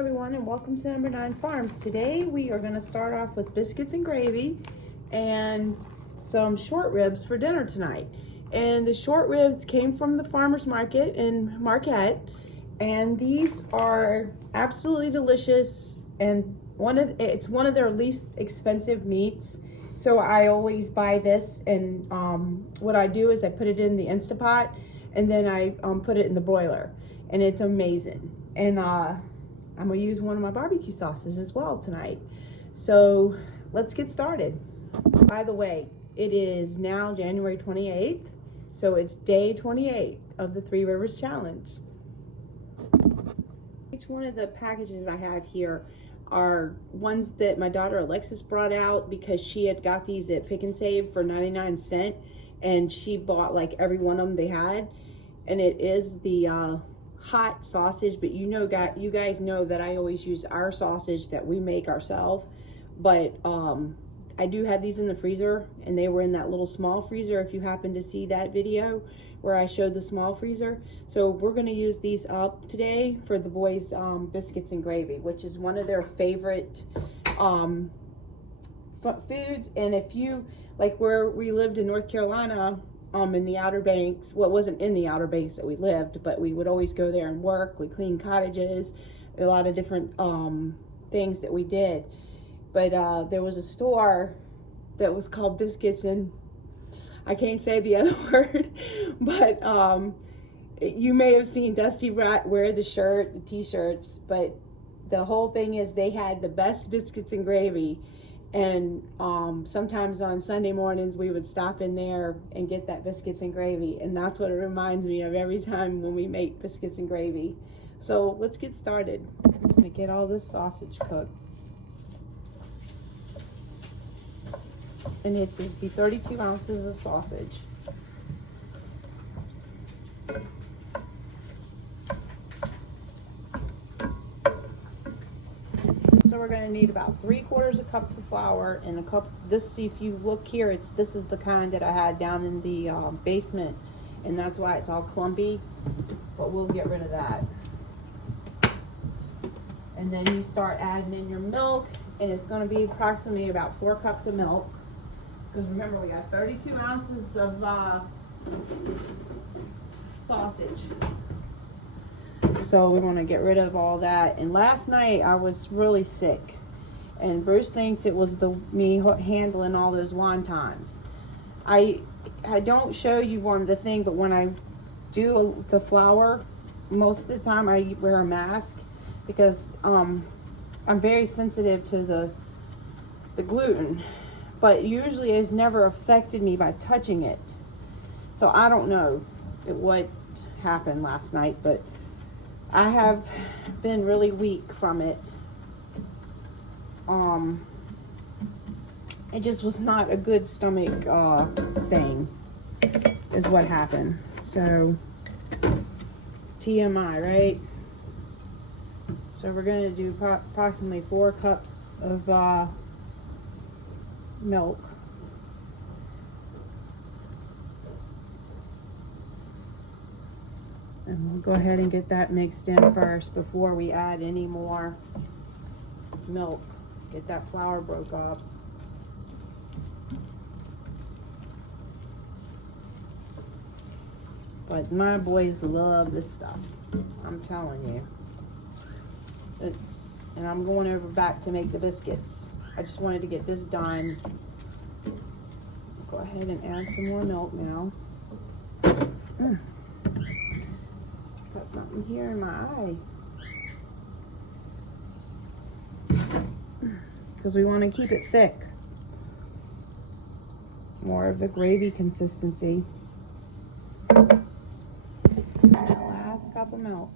everyone, and welcome to Number 9 Farms. Today we are going to start off with biscuits and gravy and some short ribs for dinner tonight. And the short ribs came from the farmer's market in Marquette, and these are absolutely delicious, and it's one of their least expensive meats. So I always buy this, and what I do is I put it in the Instapot, and then I put it in the broiler, and it's amazing. And I'm gonna use one of my barbecue sauces as well tonight. So let's get started. By the way, it is now January 28th, so it's day 28 of the Three Rivers Challenge. Each one of the packages I have here are ones that my daughter Alexis brought out because she had got these at Pick and Save for 99 cents, and she bought like every one of them they had. And it is the hot sausage, but you guys know that I always use our sausage that we make ourselves. But I do have these in the freezer, and they were in that little small freezer, if you happen to see that video where I showed the small freezer. So we're going to use these up today for the boys' biscuits and gravy, which is one of their favorite foods. And if you like, where we lived in North Carolina, in the Outer Banks, well, it wasn't in the Outer Banks that we lived, but we would always go there and work. We cleaned cottages, a lot of different things that we did. But there was a store that was called Biscuits, and I can't say the other word, but you may have seen Dusty wear the shirt, the t-shirts, but the whole thing is they had the best biscuits and gravy. And sometimes on Sunday mornings we would stop in there and get that biscuits and gravy, and that's what it reminds me of every time when we make biscuits and gravy. So let's get started. I'm gonna get all this sausage cooked, and it's supposed to be 32 ounces of sausage. So we're going to need about 3/4 cup of flour and a cup. This, if you look here, this is the kind that I had down in the basement, and that's why it's all clumpy. But we'll get rid of that. And then you start adding in your milk, and it's going to be approximately about 4 cups of milk. Because remember, we got 32 ounces of sausage. So we want to get rid of all that. And last night I was really sick, and Bruce thinks it was me handling all those wontons. I don't show you on the thing, but when I do the flour, most of the time I wear a mask because I'm very sensitive to the gluten. But usually it's never affected me by touching it. So I don't know what happened last night, but I have been really weak from it. It just was not a good stomach thing is what happened. So TMI, right? So we're going to do approximately 4 cups of milk. And we'll go ahead and get that mixed in first before we add any more milk. Get that flour broke up. But my boys love this stuff, I'm telling you. And I'm going over back to make the biscuits. I just wanted to get this done. Go ahead and add some more milk now. Got something here in my eye. Because we want to keep it thick. More of the gravy consistency. That last cup of milk.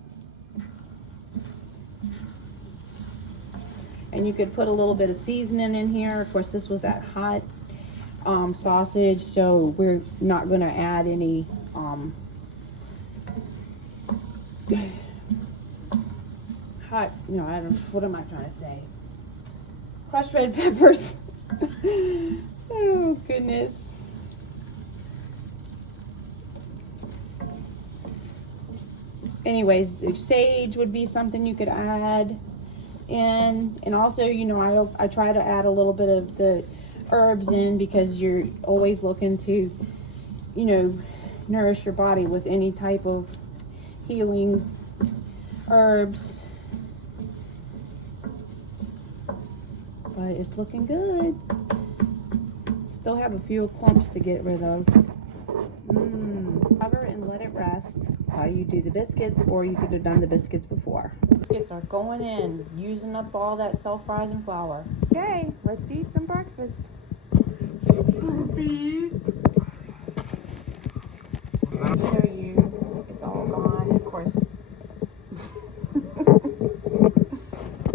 And you could put a little bit of seasoning in here. Of course, this was that hot sausage, so we're not going to add any hot, no, I don't, what am I trying to say? Crushed red peppers. Oh, goodness. Anyways, sage would be something you could add. And also, you know, I try to add a little bit of the herbs in, because you're always looking to, you know, nourish your body with any type of healing herbs. But it's looking good. Still have a few clumps to get rid of. Cover and let it rest while you do the biscuits, or you could have done the biscuits before. Biscuits are going in, using up all that self-rising flour. Okay, let's eat some breakfast. I'll show you. It's all gone, of course.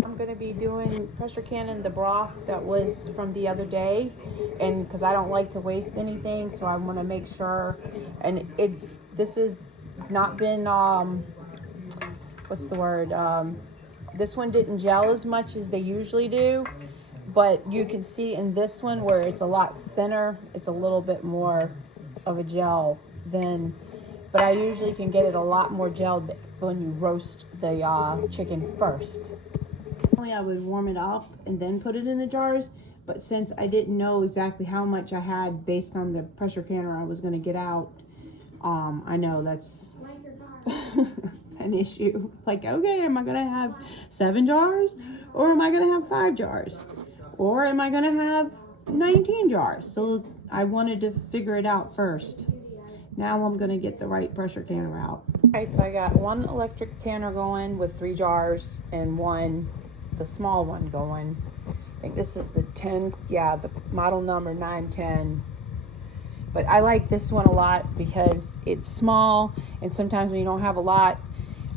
I'm gonna be doing pressure canning the broth that was from the other day, and because I don't like to waste anything, so I want to make sure. And this has not been what's the word? This one didn't gel as much as they usually do, but you can see in this one where it's a lot thinner, it's a little bit more of a gel than. But I usually can get it a lot more gelled when you roast the chicken first. Normally I would warm it up and then put it in the jars, but since I didn't know exactly how much I had based on the pressure canner I was going to get out, I know that's an issue. Like, okay, am I going to have 7 jars, or am I going to have 5 jars, or am I going to have 19 jars? So I wanted to figure it out first. Now I'm going to get the right pressure canner out. All right, so I got one electric canner going with 3 jars, and the small one going. I think this is the 10, yeah, the model number 910. But I like this one a lot because it's small, and sometimes when you don't have a lot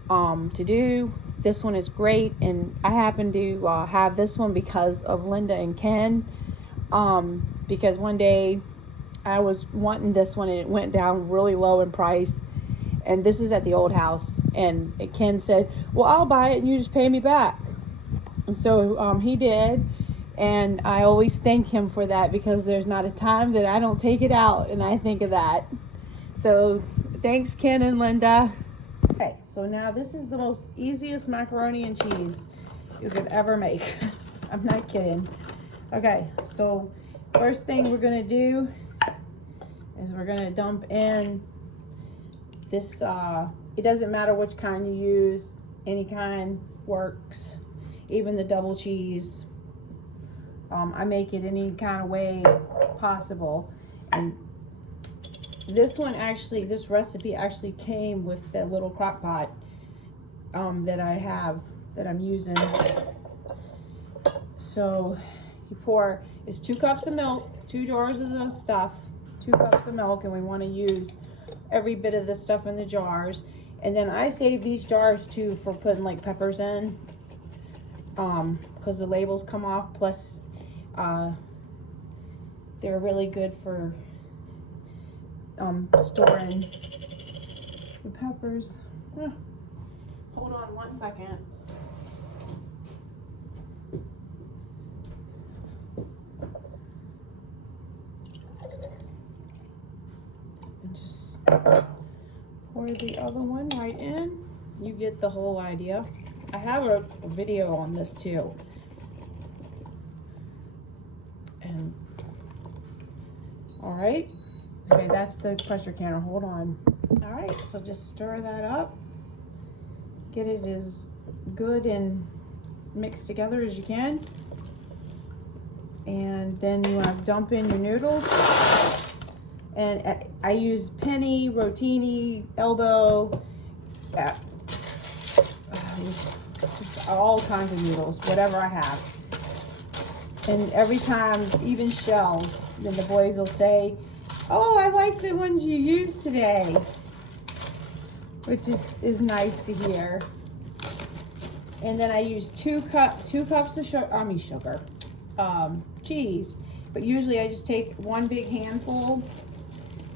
to do, this one is great. And I happen to have this one because of Linda and Ken, because one day I was wanting this one and it went down really low in price. And this is at the old house, and Ken said, well, I'll buy it and you just pay me back. And so he did, and I always thank him for that, because there's not a time that I don't take it out and I think of that. So thanks, Ken and Linda. Okay, so now this is the most easiest macaroni and cheese you could ever make. I'm not kidding. Okay, so first thing we're gonna do is we're gonna dump in this, it doesn't matter which kind you use, any kind works, even the double cheese. I make it any kind of way possible. And this one actually, this recipe actually came with the little crock pot that I have, that I'm using. So you pour, it's 2 cups of milk, 2 jars of the stuff, 2 cups of milk, and we want to use every bit of the stuff in the jars. And then I save these jars too for putting like peppers in, because the labels come off, plus they're really good for storing the peppers. Hold on 1 second. And just pour the other one right in. You get the whole idea. I have a video on this too. And all right, okay, that's the pressure canner. Hold on. All right, so just stir that up, get it as good and mixed together as you can, and then you want to dump in your noodles. And I use penny, rotini, elbow, just all kinds of noodles, whatever I have. And every time, even shells, then the boys will say, oh, I like the ones you used today, which is nice to hear. And then I use 2 cups of sugar, cheese. But usually I just take 1 big handful,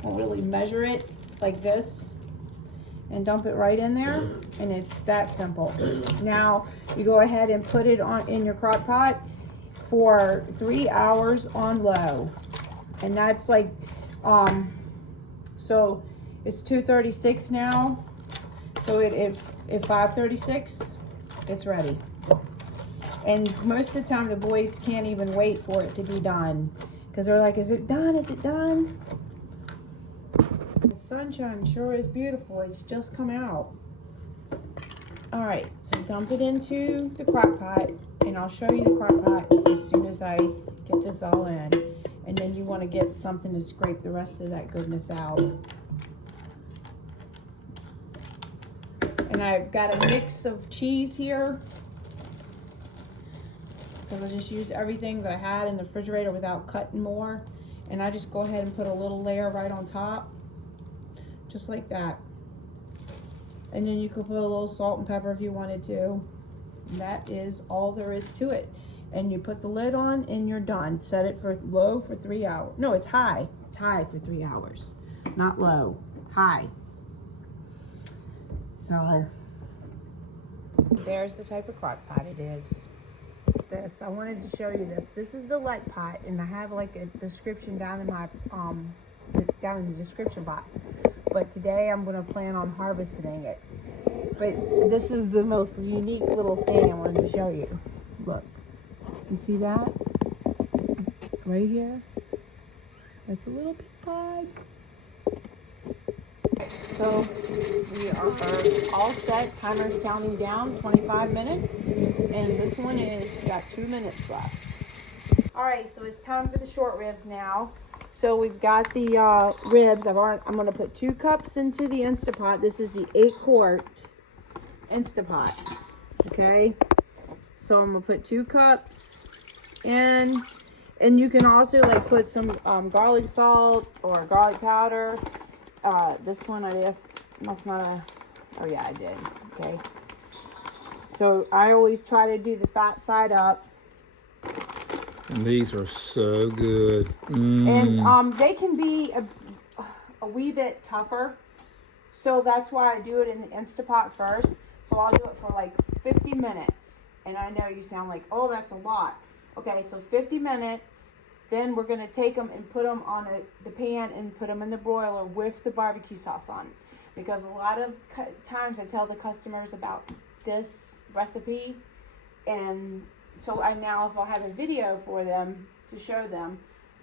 I'll really measure it like this, and dump it right in there, and it's that simple. Now you go ahead and put it in your crock pot for 3 hours on low, and that's like so it's 2:36 now, so at 5:36 it's ready. And most of the time the boys can't even wait for it to be done. Because they're like, is it done? Is it done? The sunshine sure is beautiful. It's just come out. Alright, so dump it into the crock pot. And I'll show you the crock pot as soon as I get this all in. And then you want to get something to scrape the rest of that goodness out. And I've got a mix of cheese here. Because I just used everything that I had in the refrigerator without cutting more. And I just go ahead and put a little layer right on top. Just like that. And then you could put a little salt and pepper if you wanted to. And that is all there is to it. And you put the lid on and you're done. Set it for low for 3 hours. No, it's high. It's high for 3 hours. Not low. High. So, there's the type of crock pot it is. This, I wanted to show you this. This is the light pot, and I have like a description down in my, down in the description box. But today I'm gonna plan on harvesting it. But this is the most unique little thing I wanted to show you. Look. You see that? Right here? That's a little pig pod. So we are all set. Timer's counting down, 25 minutes. And this one is got 2 minutes left. All right, so it's time for the short ribs now. So we've got the ribs. I'm gonna put 2 cups into the Instapot. This is the 8-quart Instapot. Okay. So I'm gonna put 2 cups in, and you can also like put some garlic salt or garlic powder. This one I guess must not have, oh yeah I did, okay. So I always try to do the fat side up. And these are so good. And they can be a wee bit tougher. So that's why I do it in the Instapot first. So I'll do it for like 50 minutes. And I know you sound like, oh, that's a lot. Okay, so 50 minutes. Then we're going to take them and put them on the pan and put them in the broiler with the barbecue sauce on. Because a lot of times I tell the customers about this recipe. And so now if I'll have a video for them to show them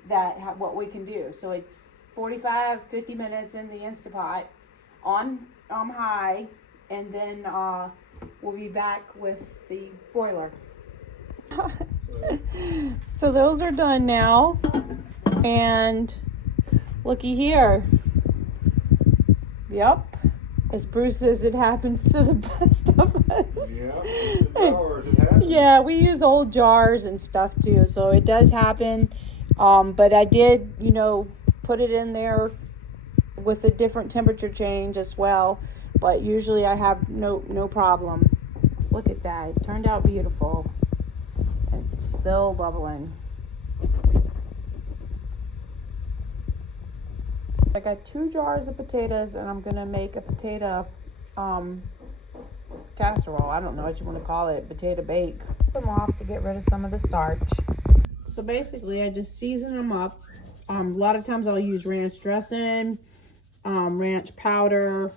that what we can do. So it's 45, 50 minutes in the Instapot on high. And then we'll be back with the broiler. So those are done now. And looky here. Yep. As Bruce says, it happens to the best of us. Yeah, yeah, we use old jars and stuff too. So it does happen. But I did, you know, put it in there with a different temperature change as well. But usually I have no problem. Look at that. It turned out beautiful. It's still bubbling. I got 2 jars of potatoes, and I'm going to make a potato casserole. I don't know what you want to call it. Potato bake. Put them off to get rid of some of the starch. So basically, I just season them up. A lot of times I'll use ranch dressing, ranch powder,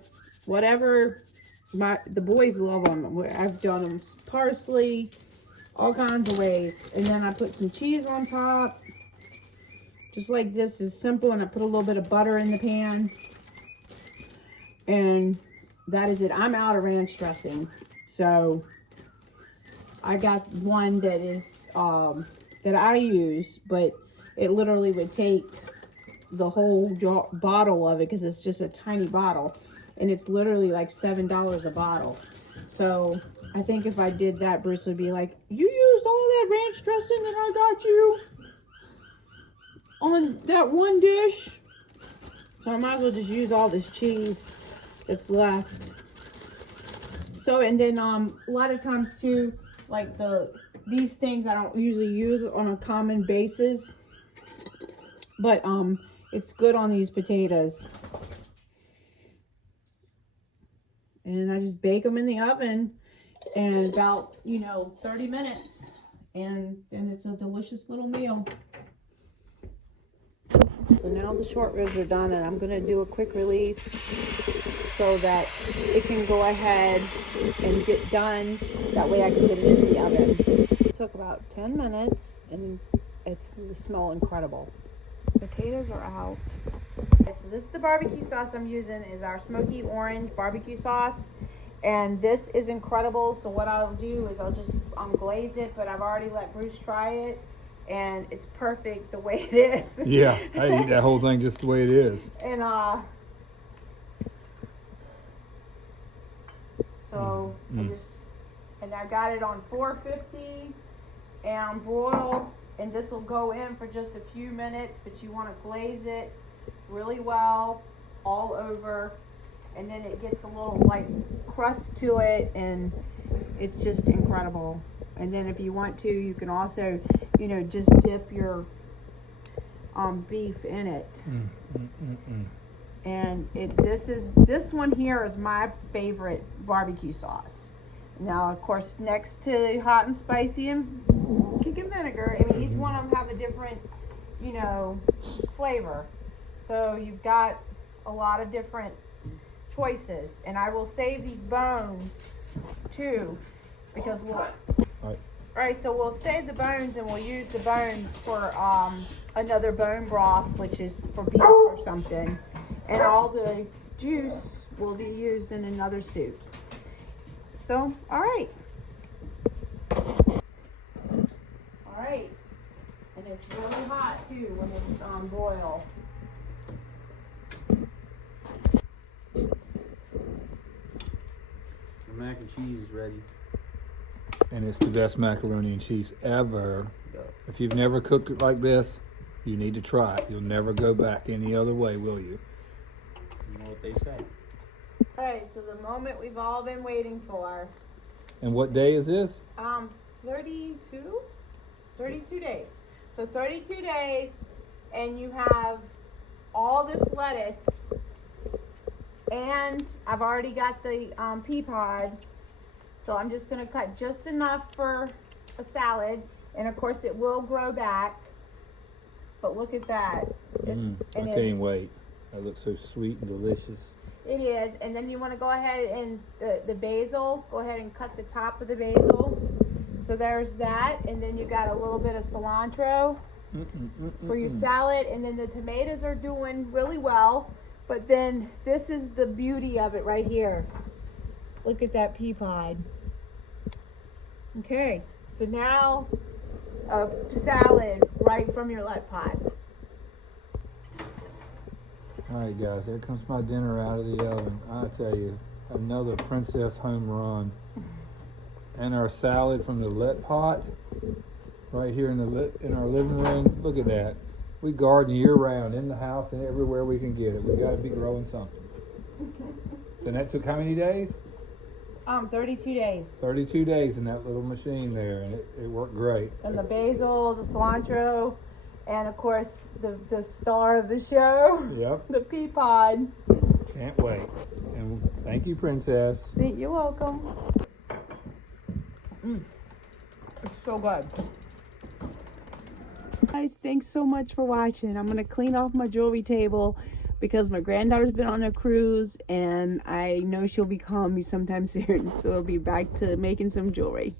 whatever. The boys love them. I've done them parsley, all kinds of ways. And then I put some cheese on top. Just like this is simple. And I put a little bit of butter in the pan. And that is it. I'm out of ranch dressing. So I got one that is that I use, but it literally would take the whole bottle of it because it's just a tiny bottle. And it's literally like $7 a bottle. So I think if I did that, Bruce would be like, you used all that ranch dressing that I got you on that one dish. So I might as well just use all this cheese that's left. So, and then a lot of times too, like these things I don't usually use on a common basis. But it's good on these potatoes. And I just bake them in the oven and about, 30 minutes. And it's a delicious little meal. So now the short ribs are done, and I'm going to do a quick release so that it can go ahead and get done. That way I can get it in the oven. So cook about 10 minutes, and they smell incredible. Potatoes are out. Okay, so this is the barbecue sauce I'm using, is our smoky orange barbecue sauce. And this is incredible. So what I'll do is I'll just glaze it, but I've already let Bruce try it, and it's perfect the way it is. Yeah, I eat that whole thing just the way it is. And so I got it on 450 and broil, and this will go in for just a few minutes, but you want to glaze it really well all over, and then it gets a little like crust to it, and it's just incredible. And then if you want to, you can also, you know, just dip your beef in it. And this one here is my favorite barbecue sauce. Now, of course, next to hot and spicy and chicken vinegar, I mean, each one of them have a different, you know, flavor. So you've got a lot of different choices. And I will save these bones too, because Alright, so we'll save the bones, and we'll use the bones for another bone broth, which is for beef or something. And all the juice will be used in another soup. So, alright. Alright. And it's really hot too when it's on boil. The mac and cheese is ready. And it's the best macaroni and cheese ever. If you've never cooked it like this, you need to try it. You'll never go back any other way, will you? You know what they say. Alright, so the moment we've all been waiting for. And what day is this? 32? 32 days. So 32 days, and you have all this lettuce, and I've already got the pea pod, so I'm just going to cut just enough for a salad, and of course it will grow back, but look at that. I can't wait. That looks so sweet and delicious. It is. And then you want to go ahead and the basil, go ahead and cut the top of the basil. So there's that, and then you got a little bit of cilantro for your salad, and then the tomatoes are doing really well. But then this is the beauty of it right here. Look at that pea pod. Okay, so now a salad right from your lead pot. All right, guys, there comes my dinner out of the oven. I tell you, another princess home run. And our salad from the lead pot, right here in our living room. Look at that. We garden year round in the house and everywhere we can get it. We got to be growing something. So that took how many days? 32 days. 32 days in that little machine there, and it worked great. And the basil, the cilantro, and of course the star of the show. Yep. The pea pod. Can't wait. And thank you, Princess. You're welcome. It's so good. Guys, thanks so much for watching. I'm gonna clean off my jewelry table because my granddaughter's been on a cruise, and I know she'll be calling me sometime soon, so we'll be back to making some jewelry.